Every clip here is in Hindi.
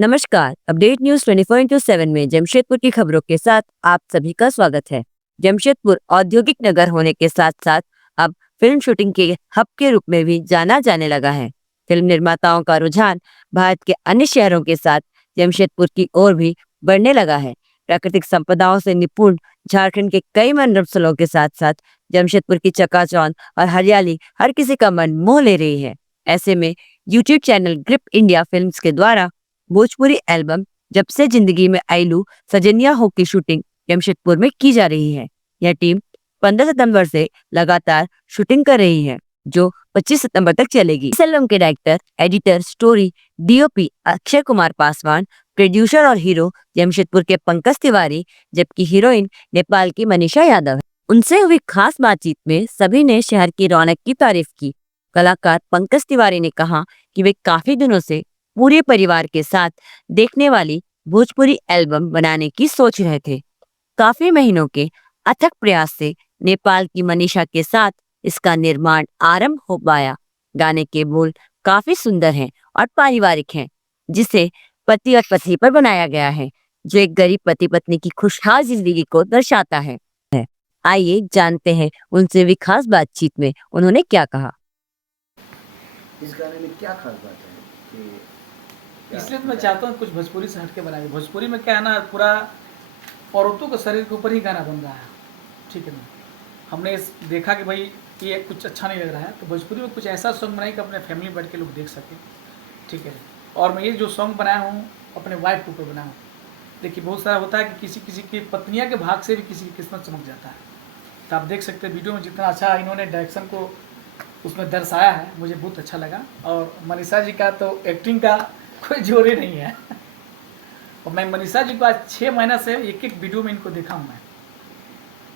नमस्कार। अपडेट न्यूज 24/7 में जमशेदपुर की खबरों के साथ आप सभी का स्वागत है। जमशेदपुर औद्योगिक नगर होने के साथ साथ अब फिल्म शूटिंग के हब के रूप में भी जाना जाने लगा है। फिल्म निर्माताओं का रुझान भारत के अन्य शहरों के साथ जमशेदपुर की ओर भी बढ़ने लगा है। प्राकृतिक संपदाओं से निपुण झारखंड के कई मनोरम स्थलों के साथ साथ जमशेदपुर की चकाचौंध और हरियाली हर किसी का मन मोह ले रही है। ऐसे में YouTube channel grip India films के द्वारा भोजपुरी एल्बम जब से जिंदगी में आईलू सजनिया हो की शूटिंग जमशेदपुर में की जा रही है। यह टीम 15 सितंबर से लगातार शूटिंग कर रही है, जो 25 सितंबर तक चलेगी। इस एल्बम के director, editor, story, DOP Akshay Kumar Paswan, producer और हीरो जमशेदपुर के पंकज तिवारी, जबकि हीरोइन नेपाल की मनीषा यादव है। उनसे हुई खास बातचीत में सभी ने शहर की रौनक की तारीफ की। कलाकार पंकज तिवारी ने कहा कि वे काफी दिनों से पूरे परिवार के साथ देखने वाली भोजपुरी एल्बम बनाने की सोच रहे थे। काफी महीनों के अथक प्रयास से नेपाल की मनीषा के साथ इसका निर्माण आरंभ हो पाया। गाने के बोल काफी सुंदर हैं और पारिवारिक हैं, जिसे पति और पत्नी पर बनाया गया है, जो एक गरीब पति पत्नी की खुशहाल जिंदगी को दर्शाता है। आइए जानते हैं उनसे भी खास बातचीत में उन्होंने क्या कहा। इस गाने में क्या खास बात है कि इसलिए तो मैं चाहता हूँ कुछ भोजपुरी से हट के बनाए। भोजपुरी में क्या है ना, पूरा औरतों के शरीर के ऊपर ही गाना बन रहा है, ठीक है ना। हमने देखा कि भाई ये कुछ अच्छा नहीं लग रहा है, तो भोजपुरी में कुछ ऐसा सॉन्ग बनाए कि अपने फैमिली बैठ के लोग देख सकें, ठीक है। और मैं ये जो सॉन्ग बनाया हूँ अपने वाइफ के ऊपर बनाया हूँ। देखिए, बहुत सारा होता है कि किसी किसी की पत्नियाँ के भाग से भी किसी की किस्मत चमक जाता है। तो आप देख सकते हैं वीडियो में जितना अच्छा इन्होंने डायरेक्शन को उसमें दर्शाया है, मुझे बहुत अच्छा लगा। और मनीषा जी का तो एक्टिंग का कोई जोर ही नहीं है। और मैं मनीषा जी को आज 6 महीना से एक एक वीडियो में इनको देखा हूँ मैं।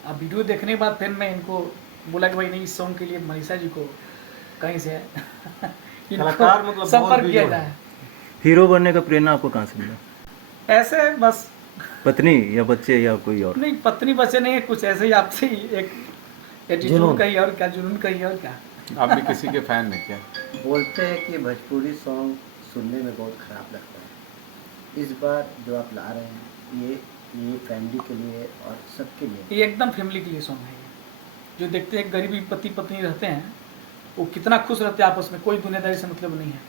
अब वीडियो देखने के बाद फिर मैं इनको बोला कि भाई नहीं, इस सॉन्ग के लिए मनीषा जी को कहीं से कलाकार मतलब संपर्क किया जाए। हीरो बनने का प्रेरणा आपको कहाँ से मिला? ऐसे बस पत्नी या बच्चे या कोई और? नहीं, पत्नी बच्चे नहीं है, कुछ ऐसे ही आपसे ही एक एटीट्यूड का ही और क्या, जुनून का ही और क्या। आप भी किसी के फैन हैं क्या? बोलते हैं कि भोजपुरी सॉन्ग सुनने में बहुत ख़राब लगता है। इस बार जो आप ला रहे हैं ये फैमिली के लिए और सबके लिए, ये एकदम फैमिली के लिए सॉन्ग है। जो देखते हैं गरीबी पति पत्नी रहते हैं, वो कितना खुश रहते हैं आपस में, कोई दुनियादारी से मतलब नहीं है,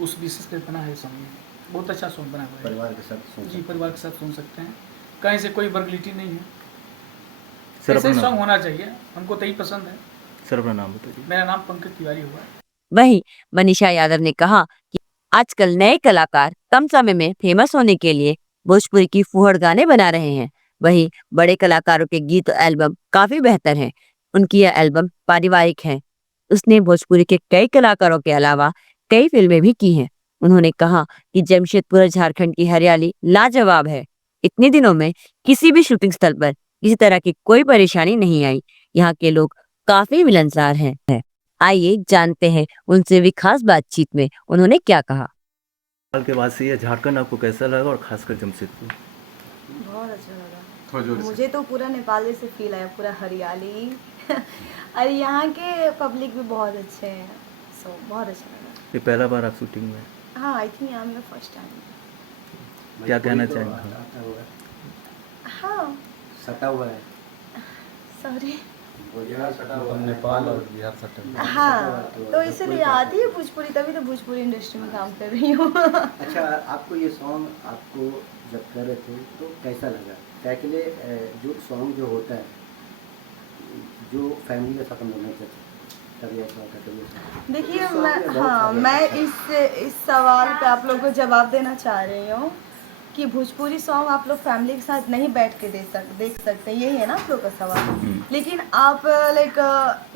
उस विशेष के बना है सॉन्ग। बहुत अच्छा सॉन्ग बना हुआ है, परिवार के साथ सुन जी परिवार के साथ सुन सकते हैं। कहीं से कोई वर्गलिटी नहीं है, सर ऐसे अपना सॉन्ग नाम, होना चाहिए, हमको तो यही पसंद है। सर अपना नाम बताइए। मेरा नाम पंकज तिवारी हुआ। वहीं मनीषा यादव ने कहा कि आजकल नए कलाकार कम समय में फेमस होने के लिए भोजपुरी की फूहड़ गाने बना रहे हैं। वहीं बड़े कलाकारों के गीत और एल्बम काफी बेहतर हैं। उनकी यह एल्बम पारिवारिक है। उसने भोजपुरी के कई कलाकारों के अलावा कई फिल्में भी की हैं। उन्होंने कहा कि जमशेदपुर और झारखंड की हरियाली लाजवाब है। इतने दिनों में किसी भी शूटिंग स्थल पर किसी तरह की कोई परेशानी नहीं आई। यहाँ के लोग काफी मिलनसार हैं। आइए जानते हैं उनसे भी खास बातचीत में उन्होंने क्या कहा। साल के बाद से ये झारखंड आपको कैसा लगा और खासकर जमशेदपुर? बहुत अच्छा लगा थोड़ा जोर से। मुझे तो पूरा नेपाल जैसे फील आया, पूरा हरियाली। और यहाँ के पब्लिक भी बहुत अच्छे हैं, सो बहुत अच्छा लगा। ये पहला बार आप शूटिंग में? हाँ, I think I am the first time. क्या कहना तो चाहेंगे? आता हुआ है, हाँ, सटा हुआ है। सॉरी। नेपाल और बिहार सटल। हाँ, तो इसीलिए आती है भोजपुरी, तभी तो भोजपुरी इंडस्ट्री में काम कर रही हूँ। अच्छा, आपको ये सॉन्ग आपको जब कर रहे थे तो कैसा लगा? क्या के लिए जो सॉन्ग जो होता है, जो फैमिली के साथ हम लोग नहीं करते, कभी ऐसा होता है, कभी ऐसा। देखिए, तो मैं बहुत हाँ सारे मैं ऐसे इस सवाल पे आप लोगों को जवाब देना चाह रही हूँ कि भोजपुरी सॉन्ग आप लोग फैमिली के साथ नहीं बैठ के देख सकते, यही है ना आप लोग का सवाल। लेकिन आप लाइक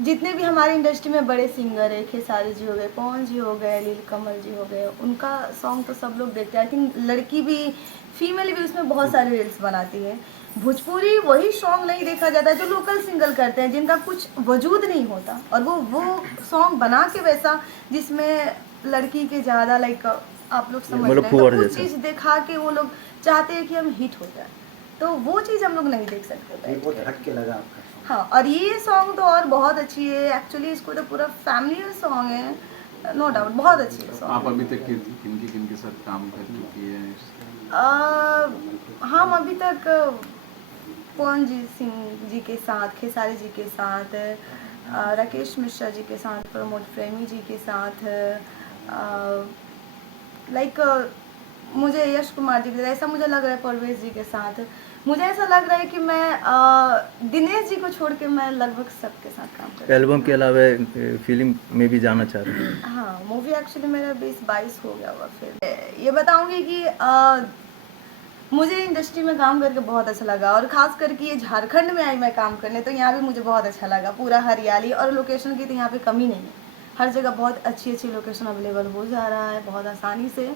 जितने भी हमारी इंडस्ट्री में बड़े सिंगर है, खेसारी जी हो गए, पवन जी हो गए, नील कमल जी हो गए, उनका सॉन्ग तो सब लोग देखते हैं। आई थिंक लड़की भी, फीमेल भी उसमें बहुत सारे रील्स बनाती है। भोजपुरी वही सॉन्ग नहीं देखा जाता है जो लोकल सिंगर करते हैं, जिनका कुछ वजूद नहीं होता, और वो सॉन्ग बना के वैसा जिसमें लड़की के ज़्यादा लाइक आप लोग समझ रहे हैं, तो कुछ चीज़ दिखा के वो लोग चाहते हैं कि हम हिट हो जाए, तो वो चीज़ हम लोग नहीं देख सकते। ये बहुत हट के लगा आपका। हाँ, और ये सॉन्ग तो और बहुत अच्छी है एक्चुअली। इसको तो पूरा फैमिली सॉन्ग है, नो डाउट बहुत अच्छी है आप सॉन्ग। अभी तक किन के साथ काम कर चुकी है? हम अभी तक पवन जी सिंह जी के साथ, खेसारी जी के साथ, राकेश मिश्रा जी के साथ, प्रमोद प्रेमी जी के साथ, लाइक मुझे यश कुमार जी के साथ, ऐसा मुझे लग रहा है परवेज जी के साथ, मुझे ऐसा लग रहा है कि मैं दिनेश जी को छोड़ के मैं लगभग सबके साथ काम कर रही हूँ। एल्बम के अलावा फिल्म में भी जाना चाह रहे हैं? हाँ, मूवी एक्चुअली मेरा 20-22 हो गया हुआ फिर। ये बताऊंगी कि मुझे इंडस्ट्री में काम करके बहुत अच्छा लगा, और खास करके ये झारखंड में आई मैं काम करने, तो यहाँ भी मुझे बहुत अच्छा लगा। पूरा हरियाली और लोकेशन की तो यहाँ पे कमी नहीं है, हर जगह बहुत अच्छी अच्छी लोकेशन अवेलेबल हो जा रहा है बहुत आसानी से,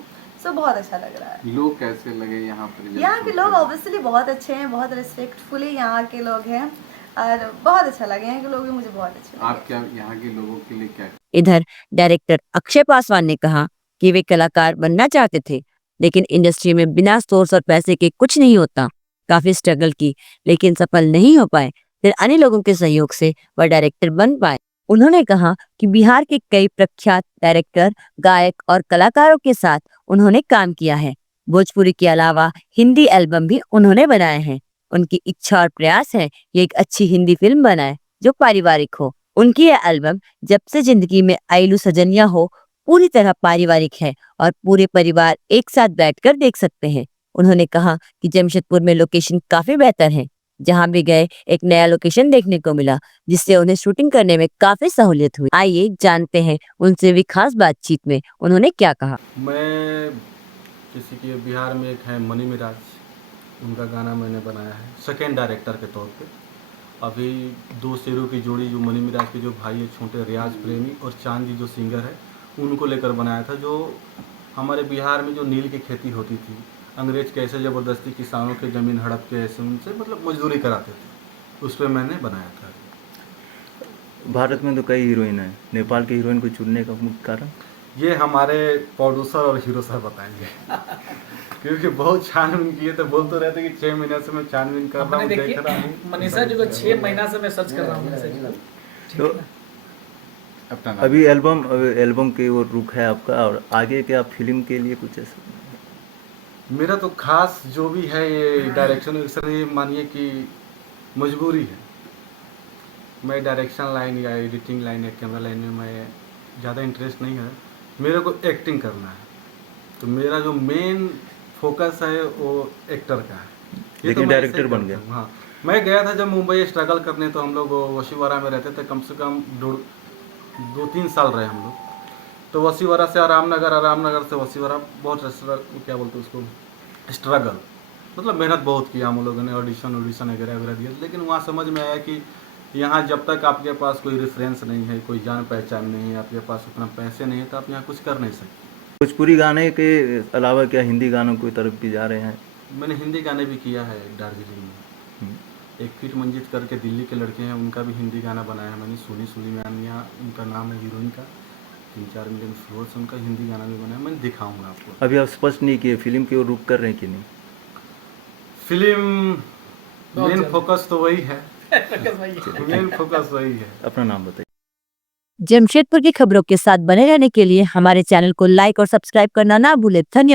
सो बहुत अच्छा लग रहा है। लोग कैसे लगे यहाँ पर जब यहाँ के shoot लोग किया? ऑब्वियसली बहुत अच्छे हैं, बहुत रिस्पेक्टफुली यहाँ के लोग हैं, और बहुत अच्छा लगे। यहाँ के लोग भी मुझे बहुत अच्छे लगे। आप क्या यहाँ के लोगों के लिए क्या इधर डायरेक्टर अक्षय पासवान ने कहा कि वे कलाकार बनना चाहते थे, लेकिन इंडस्ट्री में बिना सोर्स और पैसे के कुछ नहीं होता। काफी स्ट्रगल की, लेकिन सफल नहीं हो पाए। फिर अन्य लोगों के सहयोग से वह डायरेक्टर बन पाए। उन्होंने कहा कि बिहार के कई प्रख्यात डायरेक्टर, गायक और कलाकारों के साथ उन्होंने काम किया है। भोजपुरी के अलावा हिंदी एल्बम भी उन्होंने बनाए हैं। उनकी इच्छा और प्रयास है ये एक अच्छी हिंदी फिल्म बनाए जो पारिवारिक हो। उनकी यह एल्बम जब से जिंदगी में आइलू सजनिया हो पूरी तरह पारिवारिक है और पूरे परिवार एक साथ बैठकर देख सकते हैं। उन्होंने कहा कि जमशेदपुर में लोकेशन काफी बेहतर है। जहां भी गए एक नया लोकेशन देखने को मिला, जिससे उन्हें शूटिंग करने में काफी सहूलियत हुई। आइए जानते हैं उनसे भी खास बातचीत में उन्होंने क्या कहा। मैं किसी की बिहार में एक है मनी मिराज, उनका गाना मैंने बनाया है सेकेंड डायरेक्टर के तौर पे। अभी दो शेरों की जोड़ी जो मनी मिराज के जो भाई है छोटे रियाज प्रेमी और चांद जी जो सिंगर है, उनको लेकर बनाया था। जो हमारे बिहार में जो नील की खेती होती थी, अंग्रेज कैसे ज़बरदस्ती किसानों के ज़मीन हड़प के ऐसे उनसे मतलब मजदूरी कराते थे, उस पर मैंने बनाया था। भारत में तो कई हीरोइन हैं, नेपाल के हीरोइन को चुनने का मुख्य कारण? ये हमारे प्रोड्यूसर और हीरो सर बताएंगे क्योंकि बहुत छानबीन किए तो बोल तो रहे थे कि 6 महीने से मैं छानबीन कर रहा हूँ, हमने देख रहा देखिए हूँ। मनीषा जी को 6 महीना से मैं सर्च कर रहा हूँ मनीषा जी को। तो अपना नाम? अभी एल्बम की वो रुख है आपका, और आगे क्या फिल्म के लिए कुछ ऐसा? मेरा तो खास जो भी है ये डायरेक्शन वायरेक्शन, ये मानिए कि मजबूरी है। मैं डायरेक्शन लाइन या एडिटिंग लाइन या कैमरा लाइन में मैं ज़्यादा इंटरेस्ट नहीं है, मेरे को एक्टिंग करना है। तो मेरा जो मेन फोकस है वो एक्टर का है। लेकिन मैं डायरेक्टर ऐसे ही बन करता गया। हूँ। हाँ, मैं गया था जब मुंबई स्ट्रगल करने, तो हम लोग वशीवाड़ा में रहते थे, कम से कम 2-3 साल रहे हम लोग। तो वशीवाड़ा से आरामनगर से वशीवाड़ा बहुत क्या बोलते हैं उसको, स्ट्रगल मतलब मेहनत बहुत किया हम लोगों ने, ऑडिशन वगैरह दिया। लेकिन वहाँ समझ में आया कि यहाँ जब तक आपके पास कोई रेफरेंस नहीं है, कोई जान पहचान नहीं है, आपके पास उतना पैसे नहीं है, तो आप यहाँ कुछ कर नहीं सकते। भोजपुरी गाने के अलावा क्या हिंदी गानों की तरफ भी जा रहे हैं? मैंने हिंदी गाने भी किया है दार्जिलिंग में। एक फिट मंजित करके दिल्ली के लड़के हैं, उनका भी हिंदी गाना बनाया है मैंने। सुनी मैनिया उनका नाम है हीरोइन का, 3-4 मिलियन फ्लोर्स, उनका हिंदी गाना भी बनाया, मैंने दिखाऊंगा आपको। अभी आप स्पष्ट नहीं किए फिल्म की ओर रुख कर रहे हैं कि नहीं? फिल्म बहुत मेन जल्द। फोकस तो वही है, प्रकाश भाई मेन फोकस वही है। अपना नाम बताइए। जमशेदपुर की खबरों के साथ बने रहने के लिए हमारे चैनल को लाइक और सब्सक्राइब करना ना भूलें। धन्यवाद।